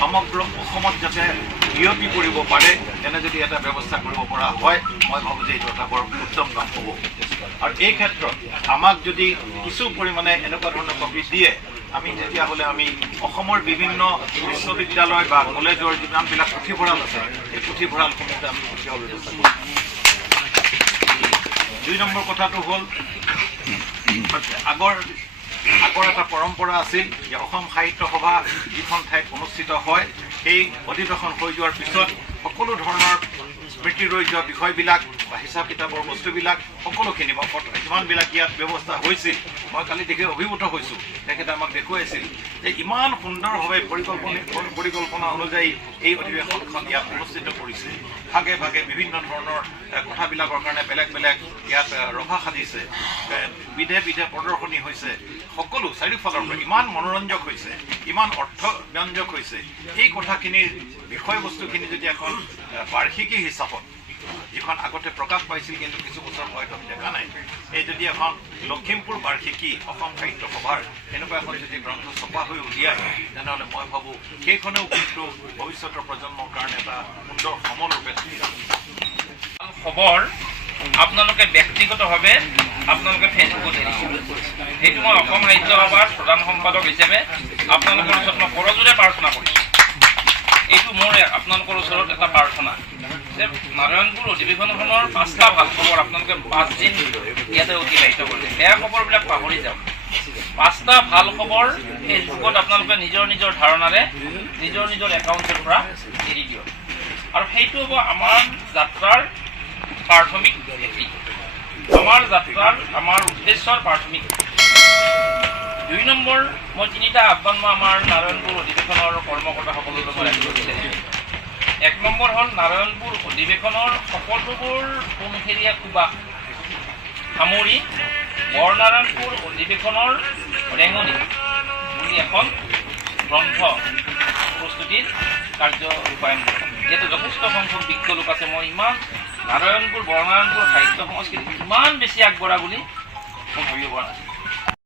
সমগ্ৰ অসমত যাতে বিয়পি পৰিব পাৰে তেনে যদি এটা ব্যৱস্থা কৰিব পৰা হয় মই ভাবোঁ যে এইটো এটা বৰ উত্তম কাম হ'ব। আৰু এই ক্ষেত্ৰত আমাক যদি কিছু পৰিমাণে এনেকুৱা ধৰণৰ কপি দিয়ে আমি তেতিয়াহ'লে আমি অসমৰ বিভিন্ন বিশ্ববিদ্যালয় বা কলেজৰ যিমানবিলাক পুথিভঁৰাল আছে এই পুথিভঁৰালসমূহতে আমি পঠিওৱাৰ ব্যৱস্থা কৰিম। 2 নম্বৰ কথাটো হ'ল আগৰ এটা পৰম্পৰা আছিল যে অসম সাহিত্য সভা যিখন ঠাইত অনুষ্ঠিত হয় সেই অধিৱেশন হৈ যোৱাৰ পিছত সকলো ধৰণৰ স্মৃতি ৰৈ যোৱা বিষয়বিলাক বা হিচাপ কিতাপৰ বস্তুবিলাক সকলোখিনি বা যিমানবিলাক ইয়াত ব্যৱস্থা হৈছিল মই কালি দেখি অভিভূত হৈছোঁ। তেখেতে আমাক দেখুৱাইছিল যে ইমান সুন্দৰভাৱে পৰিকল্পনা অনুযায়ী এই অধিৱেশনখন ইয়াত অনুষ্ঠিত কৰিছে। ভাগে ভাগে বিভিন্ন ধৰণৰ কথাবিলাকৰ কাৰণে বেলেগ বেলেগ ইয়াত ৰভা সাজিছে, বিধে বিধে প্ৰদৰ্শনী হৈছে, সকলো চাৰিওফালৰ পৰা ইমান মনোৰঞ্জক হৈছে, ইমান অৰ্থব্যঞ্জক হৈছে। এই কথাখিনিৰ বিষয়বস্তুখিনি যদি এখন বাৰ্ষিকী হিচাপত যিখন আগতে প্ৰকাশ পাইছিল কিন্তু কিছু বছৰ হয়তো দেখা নাই, এই যদি এখন লখিমপুৰ বাৰ্ষিকী অসম সাহিত্য সভাৰ এনেকুৱা এখন যদি গ্ৰন্থ ছপা হৈ উলিয়ায় তেনেহ'লে মই ভাবোঁ সেইখনেও কিন্তু ভৱিষ্যতৰ প্ৰজন্মৰ কাৰণে এটা সুন্দৰ সমলৰূপে খবৰ আপোনালোকে ব্যক্তিগতভাৱে আপোনালোকে ফেচবুকত এৰিছিল। সেইটো মই অসম সাহিত্য সভাৰ প্ৰধান সম্পাদক হিচাপে আপোনালোকৰ ওচৰত মই কৰজোৰে প্ৰাৰ্থনা কৰিছোঁ। এইটো মোৰ আপোনালোকৰ ওচৰত এটা প্ৰাৰ্থনা যে নাৰায়ণপুৰ অধিৱেশনখনৰ 5টা ভাল খবৰ আপোনালোকে 5 দিন ইয়াতে অতিবাহিত কৰিলে। বেয়া খবৰবিলাক পাহৰি যাওক। 5টা ভাল খবৰ ফেচবুকত আপোনালোকে নিজৰ নিজৰ ধাৰণাৰে নিজৰ নিজৰ একাউণ্টৰ পৰা এৰি দিয়ক। আৰু সেইটো হ'ব আমাৰ যাত্ৰাৰ প্ৰাথমিক ভেটি, আমাৰ যাত্ৰাৰ আমাৰ উদ্দেশ্যৰ প্ৰাথমিক। 2 নম্বৰ মই 3টা আহ্বান মই আমাৰ নাৰায়ণপুৰ অধিৱেশনৰ কৰ্মকৰ্তাসকলৰ লগত ৰাখিব বিচাৰিছোঁ। 1 নম্বৰ হ'ল নাৰায়ণপুৰ অধিৱেশনৰ সকলোবোৰ পোনখেৰীয়া সুবাস সামৰি বৰনাৰায়ণপুৰ অধিৱেশনৰ ৰেঙনি বুলি এখন গ্ৰন্থ প্ৰস্তুতিৰ কাৰ্য ৰূপায়ণ কৰে। যিহেতু যথেষ্ট সংখ্যক বিজ্ঞ লোক আছে, মই ইমান নাৰায়ণপুৰ বৰনাৰায়ণপুৰ সাহিত্য সংস্কৃতি ইমান বেছি আগবঢ়া বুলি মই ভাবিব পৰা নাছিলোঁ।